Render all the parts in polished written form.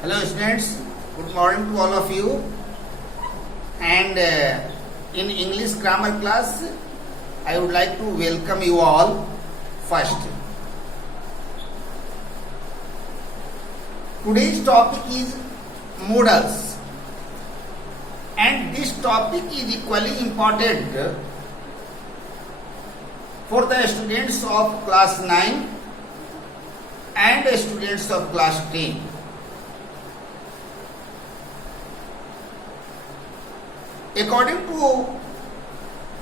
Hello students, good morning to all of you. And in English grammar class, I would like to welcome you all first. Today's topic is modals, and this topic is equally important for the students of class 9 and students of class 10. According to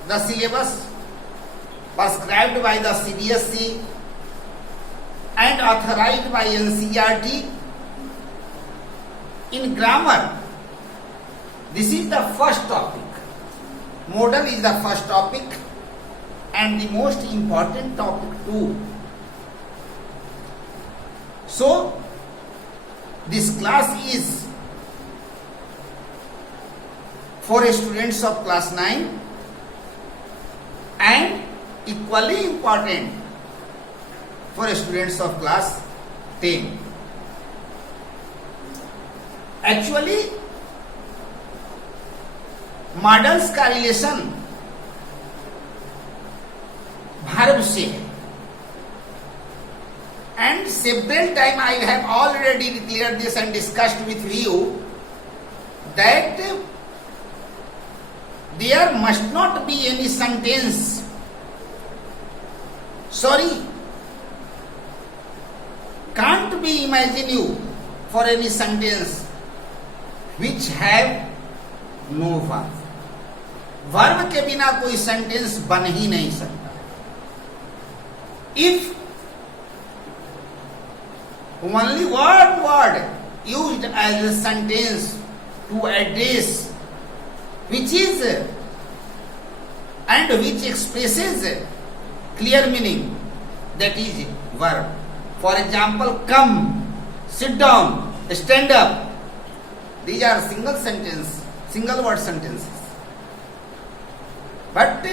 the syllabus prescribed by the CBSE and authorized by NCERT, in grammar, this is the first topic. Modal is the first topic and the most important topic too. So, this class is for students of class 9 and equally important for students of class 10. Actually, models का relation verb से है, and several time I have already declared this and discussed with you that there must not be any sentence, can't be imagine you for any sentence which have no verb. Verb के बिना कोई sentence बन ही नहीं सकता. If only one word used as a sentence to address which is and which expresses clear meaning, that is verb. For example, come, sit down, stand up. These are single word sentences. But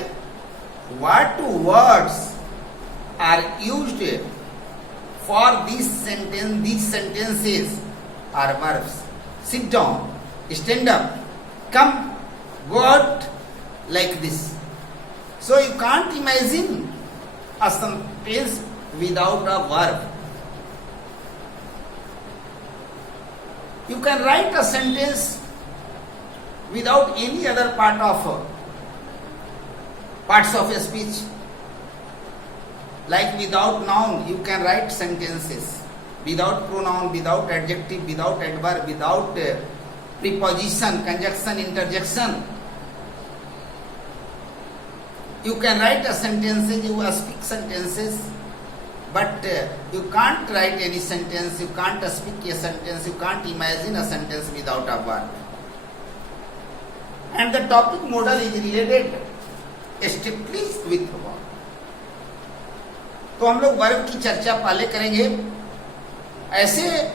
what words are used for these sentences are verbs. Sit down, stand up, come, go out, like this. So you can't imagine a sentence without a verb. You can write a sentence without any other parts of a speech. Like without noun, you can write sentences. Without pronoun, without adjective, without adverb, without preposition, conjunction, interjection. You can write a sentences, you will speak sentences, but you can't write any sentence, you can't speak a sentence, you can't imagine a sentence without a verb. And the topic modal is related strictly with verb. तो हम लोग verb की चर्चा पहले करेंगे. ऐसे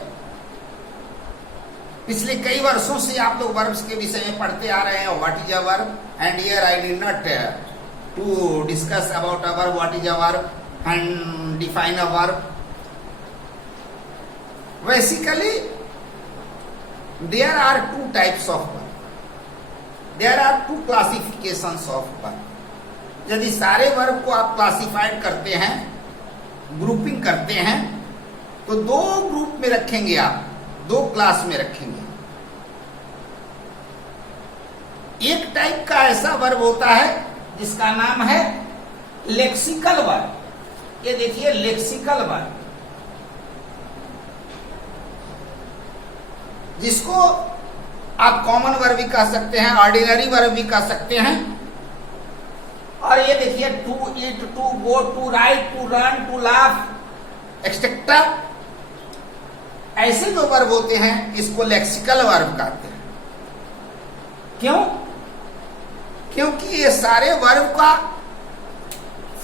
पिछले कई वर्षों से आप लोग वर्ब्स के विषय में पढ़ते आ रहे हैं. What is a verb, and here I did not to discuss about a verb, what is a verb and define a verb. Basically, there are two types of verb. There are two classifications of verb. यदि सारे verb को आप classified करते हैं, grouping करते हैं, तो दो ग्रुप में रखेंगे, आप दो क्लास में रखेंगे. एक टाइप का ऐसा वर्ब होता है जिसका नाम है लेक्सिकल वर्ब. ये देखिए लेक्सिकल वर्ब, जिसको आप कॉमन वर्ब भी कह सकते हैं, ऑर्डिनरी वर्ब भी कह सकते हैं. और ये देखिए to eat, to go, to write, to run, to laugh, etcetera. ऐसे जो वर्ब होते हैं इसको लेक्सिकल वर्ब कहते हैं. क्यों? क्योंकि ये सारे वर्ब का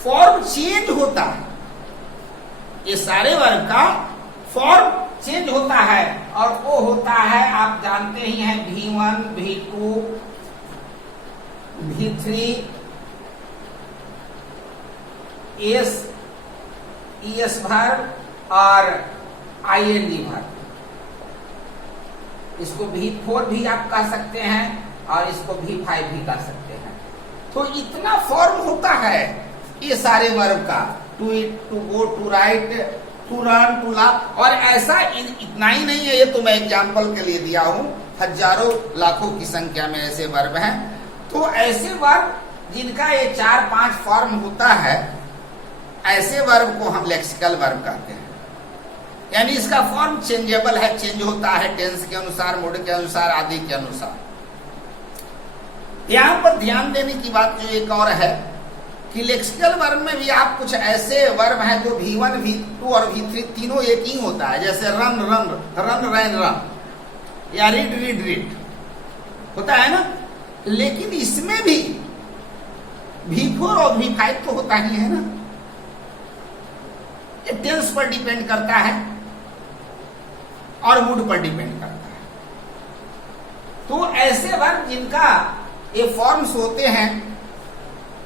फॉर्म चेंज होता है. ये सारे वर्ब का फॉर्म चेंज होता है, और वो होता है, आप जानते ही हैं, V1, V2, V3, ES verb और ING वर्ब. इसको V4 भी आप कह सकते हैं और इसको V5 भी कह सकते हैं। तो इतना फॉर्म होता है ये सारे वर्ब का, to eat, to go, to write, to run, to laugh. और ऐसा इतना ही नहीं है, ये तो मैं एग्जाम्पल के लिए दिया हूं, हजारों लाखों की संख्या में ऐसे वर्ब हैं। तो ऐसे वर्ब जिनका ये 4-5 फॉर्म होता है, ऐसे वर्ब को हम लेक्सिकल वर्ब कहते हैं। यानी इसका फॉर्म चेंजेबल है, चेंज होता है टेंस के अनुसार, मूड के अनुसार, आदि के अनुसार। यहां पर ध्यान देने की बात जो एक और है कि लेक्सिकल वर्ब में भी आप कुछ ऐसे वर्ब हैं जो V1, V2 और V3 तीनों एक ही होता है, जैसे रन रन, रन रैन रन, या रीड रीड रीड होता है ना। लेकिन इसमें भी V4 और V5 तो होता ही है ना। ये टेंस पर डिपेंड करता है और मूड पर डिपेंड करता है। तो ऐसे वर्ब जिनका ये फॉर्म्स होते हैं,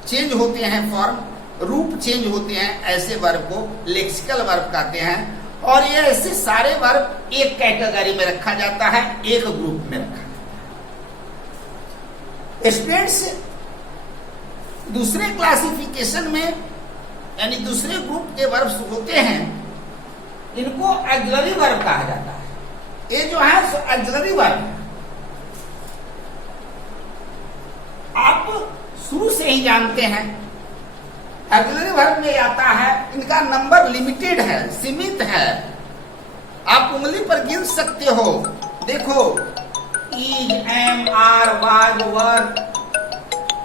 चेंज होते हैं, फॉर्म रूप चेंज होते हैं, ऐसे वर्ब को लेक्सिकल वर्ब कहते हैं। और ये ऐसे सारे वर्ब एक कैटेगरी में रखा जाता है, एक ग्रुप में रखा जाता है। स्टूडेंट्स, दूसरे क्लासिफिकेशन में यानी दूसरे ग्रुप के वर्ब्स होते हैं, इनको ऑक्सिलरी वर्ब कहा जाता है। ये जो है सो ऑक्सिलरी वर्ब है। आप शुरू से ही जानते हैं ऑक्सिलरी वर्ब में आता है, इनका नंबर लिमिटेड है, सीमित है। आप उंगली पर गिन सकते हो। देखो, is, am, are, was, were,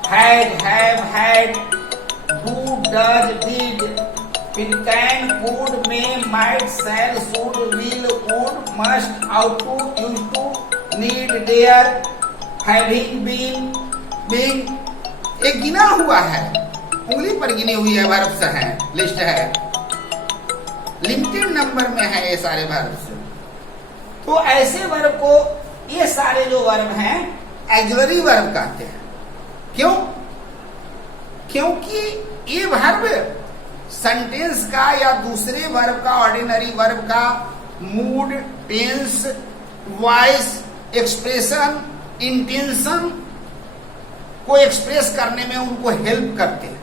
had, have, had, do, does, did, फिर can, could, may, might, shall, should, will, would, must, ought to, use to, need, dare, having, been, being. एक गिना हुआ है, उंगली पर गिनी हुई है वर्ब्स हैं, लिस्ट है, लिमिटेड नंबर में है ये सारे वर्ब्स। तो ऐसे वर्ब को, ये सारे जो वर्ब हैं ऑक्सिलरी वर्ब कहते हैं। क्यों? क्योंकि ये वर्ब सेंटेंस का या दूसरे वर्ब का, ऑर्डिनरी वर्ब का mood, tense, voice, expression, intention को एक्सप्रेस करने में उनको हेल्प करते हैं,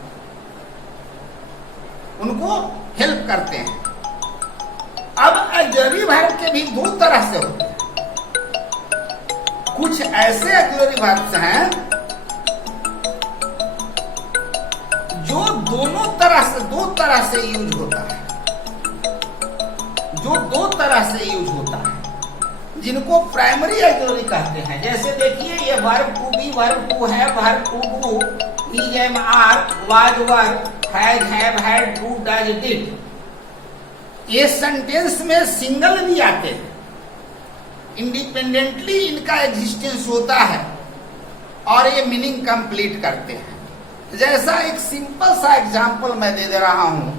उनको हेल्प करते हैं। अब ऑक्सिलरी वर्ब के भी दो तरह से होते हैं। कुछ ऐसे ऑक्सिलरी वर्ब्स हैं जो दो तरह से यूज होता है, जो दो तरह से यूज होता है, जिनको प्राइमरी ऑक्सिलरी कहते हैं। जैसे देखिए, ये verb to be, verb to have, verb to do, is, am, are, was, were, has, have, had, do, does, did. ये सेंटेंस में सिंगल भी आते हैं, इंडिपेंडेंटली इनका एग्जिस्टेंस होता है और ये मीनिंग कंप्लीट करते हैं। जैसा एक सिंपल सा एग्जांपल मैं दे रहा हूं,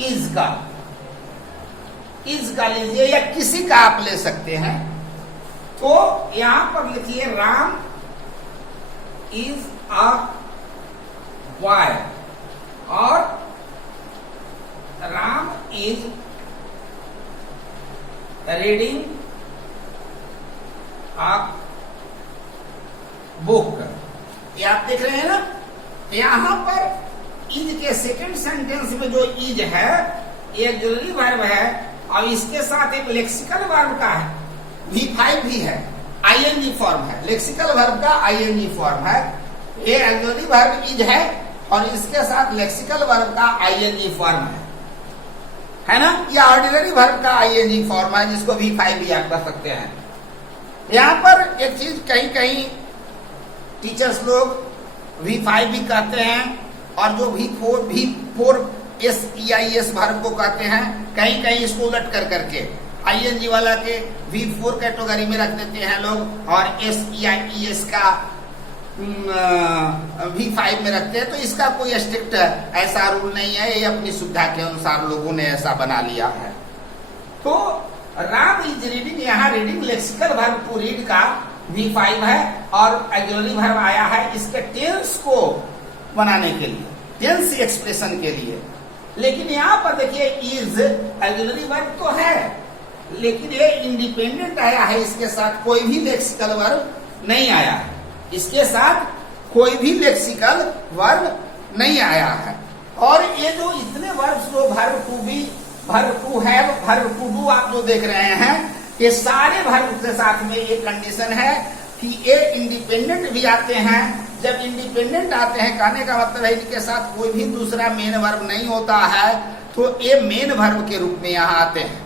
इज का लीजिए, या किसी का आप ले सकते हैं। तो यहां पर लिखिए, राम इज अ बॉय, और Ram is reading a book. ये आप देख रहे हैं ना। यहां पर इज के सेकंड सेंटेंस में जो इज है, ये ऑक्सिलरी वर्ब है, और इसके साथ एक लेक्सिकल वर्ब का है, V5 भी है, आईएनजी फॉर्म है, लेक्सिकल वर्ब का आईएनजी फॉर्म है। ये ऑक्सिलरी वर्ब इज है और इसके साथ लेक्सिकल वर्ब का आईएनजी फॉर्म है ना। या ऑर्डिनरी वर्ब का आईएनजी फॉर्म है, जिसको V5 भी आप कर सकते हैं। यहां पर एक चीज, कहीं कहीं टीचर्स लोग V5 भी कहते हैं, और जो V4 SEIS वर्ब को कहते हैं, कहीं कहीं इसको उलट कर करके आईएनजी वाला के V4 कैटेगरी में रख देते हैं लोग, और SEIS का V5 में रखते हैं। तो इसका कोई स्ट्रिक्ट ऐसा रूल नहीं है, ये अपनी सुविधा के अनुसार लोगों ने ऐसा बना लिया है। तो राम इज रीडिंग, यहाँ reading lexical verb to read का V5 है, और ऑक्सिलरी वर्ब आया है इसके टेंस को बनाने के लिए, टेंस एक्सप्रेशन के लिए। लेकिन यहां पर देखिए, इज ऑक्सिलरी वर्ब तो है, लेकिन ये इंडिपेंडेंट आया है, इसके साथ कोई भी लेक्सिकल वर्ब नहीं आया है, इसके साथ कोई भी लेक्सिकल वर्ब नहीं आया है। और ये जो इतने वर्ब्स जो verb to be, verb to have, verb to do आप जो देख रहे हैं, ये सारे वर्ब के साथ में ये कंडीशन है कि ये इंडिपेंडेंट भी आते हैं। जब इंडिपेंडेंट आते हैं, कहने का मतलब है इनके साथ कोई भी दूसरा मेन वर्ब नहीं होता है, तो ये मेन वर्ब के रूप में यहाँ आते हैं।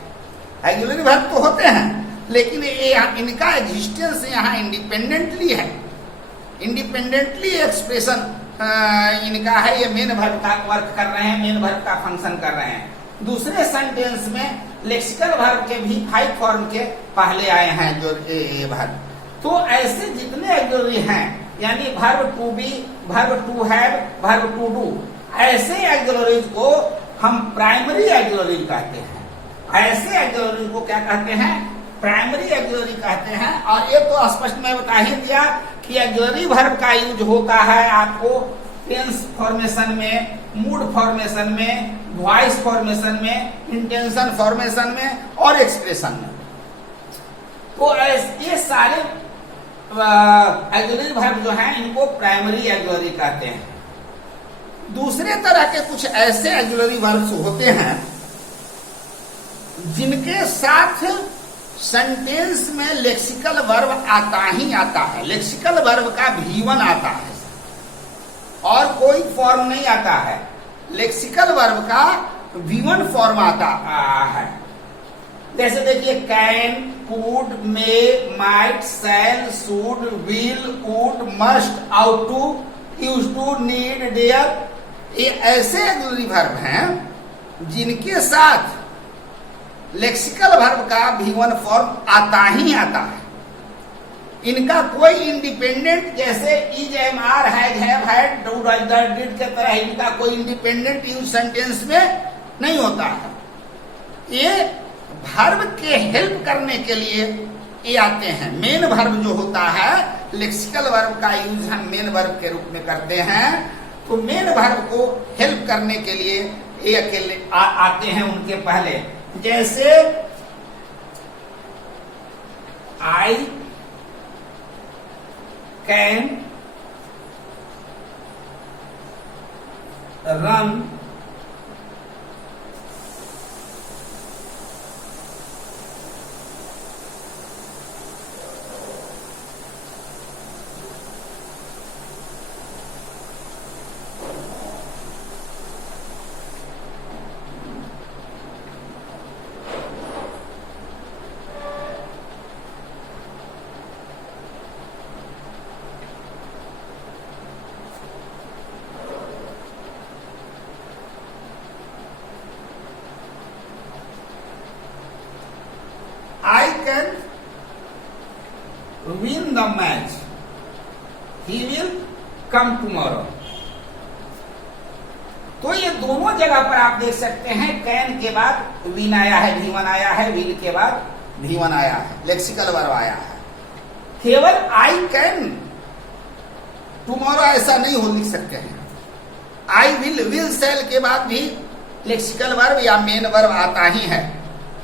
ऑक्सिलरी वर्ब तो होते हैं, लेकिन ये इनका एग्जिस्टेंस यहाँ इंडिपेंडेंटली है, इंडिपेंडेंटली एक्सप्रेशन इनका है, ये मेन वर्ब का वर्क कर रहे हैं, मेन वर्ब का फंक्शन कर रहे हैं। दूसरे सेंटेंस में लेक्सिकल वर्ब के भी 5 फॉर्म के पहले आए हैं जो वर्ब। तो ऐसे जितने ऑक्सिलरी हैं, यानी verb to be, verb to have, verb to do, ऐसे ऑक्सिलरीज को हम प्राइमरी ऑक्सिलरी कहते हैं। ऐसे ऑक्सिलरी को क्या कहते हैं? प्राइमरी ऑक्सिलरी कहते हैं। और ये तो स्पष्ट मैं बता ही दिया कि ऑक्सिलरी वर्ब का यूज होता है आपको टेंस फॉर्मेशन में, मूड फॉर्मेशन में, वॉइस फॉर्मेशन में, इंटेंशन फॉर्मेशन में और एक्सप्रेशन में। तो ये सारे ऑक्सिलरी वर्ब जो हैं, इनको प्राइमरी ऑक्सिलरी कहते हैं। दूसरे तरह के कुछ ऐसे ऑक्सिलरी वर्ब्स होते हैं जिनके साथ सेंटेंस में लेक्सिकल वर्ब आता ही आता है, लेक्सिकल वर्ब का V1 आता है और कोई फॉर्म नहीं आता है, लेक्सिकल वर्ब का V1 फॉर्म आता है। जैसे देखिए can, could, may, might, shall, should, will, would, must, ought to, use to, need, dare, ये ऐसे ऑक्सिलरी वर्ब हैं जिनके साथ लेक्सिकल वर्ब का V1 फॉर्म आता ही आता है। इनका कोई इंडिपेंडेंट, जैसे is, am, are, has, have, had, do, does, dare, did के तरह इनका कोई इंडिपेंडेंट यूज सेंटेंस में नहीं होता है। ये वर्ब के हेल्प करने के लिए ये आते हैं। मेन वर्ब जो होता है, लेक्सिकल वर्ब का यूज हम मेन वर्ब के रूप में करते हैं, तो मेन वर्ब को हेल्प करने के लिए ये अकेले आते हैं उनके पहले। जैसे I can run I can win the match. He will come tomorrow. तो ये दोनों जगह पर आप देख सकते हैं, कैन के बाद विन आया है, V1 आया है, विल के बाद V1 आया है, लेक्सिकल वर्ब आया है। केवल आई कैन टुमारो ऐसा नहीं हो लिख सकते हैं। आई विल सेल के बाद भी लेक्सिकल वर्ब या मेन वर्ब आता ही है,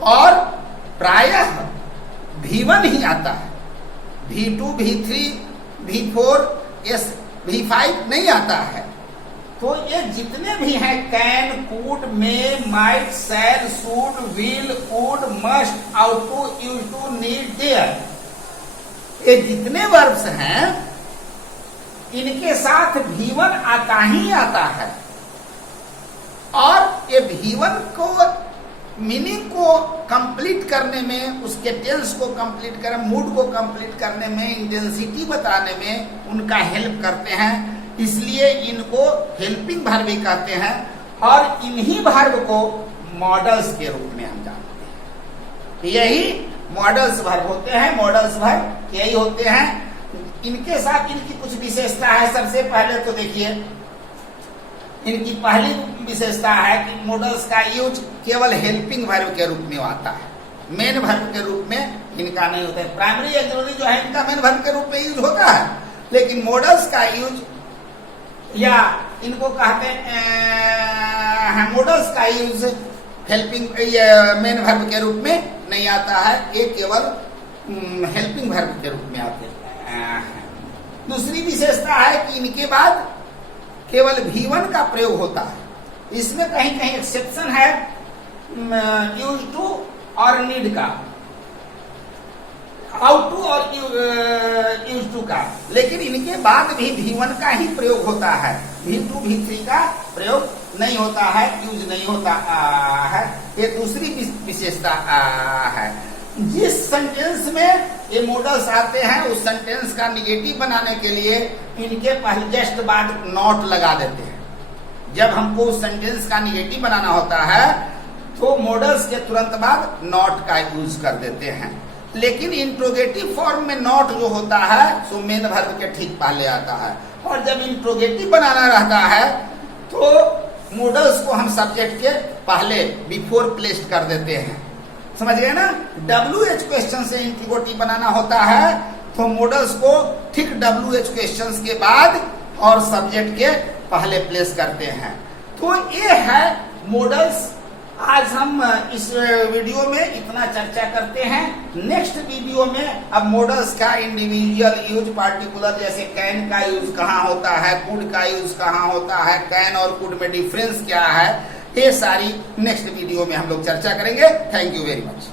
और प्रायः V1 ही आता है, V2, V3, V4, V5 नहीं आता है। तो ये जितने भी हैं, can, could, may, might, shall, should, will, would, must, ought to, use to, need, dare, ये जितने वर्ब्स हैं, इनके साथ V1 आता ही आता है। और ये V1 को मीनिंग को कंप्लीट करने में, उसके टेंस को कंप्लीट करने, मूड को कंप्लीट करने में, इंटेंसिटी बताने में उनका हेल्प करते हैं। इसलिए इनको हेल्पिंग वर्ब भी कहते हैं। और इन्हीं वर्ब को मॉडल्स के रूप में हम जानते हैं। यही मॉडल्स वर्ब होते हैं, मॉडल्स वर्ब यही होते हैं। इनके साथ इनकी कुछ विशेषता है। सबसे पहले तो देखिए, इनकी पहली विशेषता है कि मॉडल्स का यूज केवल हेल्पिंग वर्ब के रूप में आता है, मेन वर्ब के रूप में इनका नहीं होता है। प्राइमरी ऑक्सिलरी जो है इनका मेन वर्ब के रूप में यूज होता है, लेकिन मॉडल्स का यूज, या इनको कहते हैं मॉडल्स का यूज हेल्पिंग मेन वर्ब के रूप में नहीं आता है, ये केवल हेल्पिंग वर्ब के रूप में आते हैं। दूसरी विशेषता है कि इनके बाद केवल V1 का प्रयोग होता है। इसमें कहीं कहीं एक्सेप्शन है यूज टू और नीड का, हाउ टू और यूज टू का, लेकिन इनके बाद भी V1 का ही प्रयोग होता है, V2 V3 का प्रयोग नहीं होता है, यूज नहीं होता है। ये दूसरी विशेषता है। जिस सेंटेंस में ये मॉडल्स आते हैं उस सेंटेंस का निगेटिव बनाने के लिए इनके पहले जस्ट बाद नॉट लगा देते हैं। जब हमको उस सेंटेंस का निगेटिव बनाना होता है तो मॉडल्स के तुरंत बाद नॉट का यूज कर देते हैं। लेकिन इंट्रोगेटिव फॉर्म में नॉट जो होता है सो मेन वर्ब के ठीक पहले आता है, और जब इंट्रोगेटिव बनाना रहता है तो मॉडल्स को हम सब्जेक्ट के पहले बिफोर प्लेस्ड कर देते हैं। समझ गए ना? WH क्वेश्चन से इंट्रोगेटिव बनाना होता है तो मॉडल्स को ठीक WH क्वेश्चंस के बाद और सब्जेक्ट के पहले प्लेस करते हैं। तो ये है मॉडल्स। आज हम इस वीडियो में इतना चर्चा करते हैं। नेक्स्ट वीडियो में अब मॉडल्स का इंडिविजुअल यूज, पार्टिकुलर, जैसे कैन का यूज कहाँ होता है, कुड का यूज कहाँ होता है, कैन और कुड में डिफरेंस क्या है, ये सारी नेक्स्ट वीडियो में हम लोग चर्चा करेंगे। Thank you very much.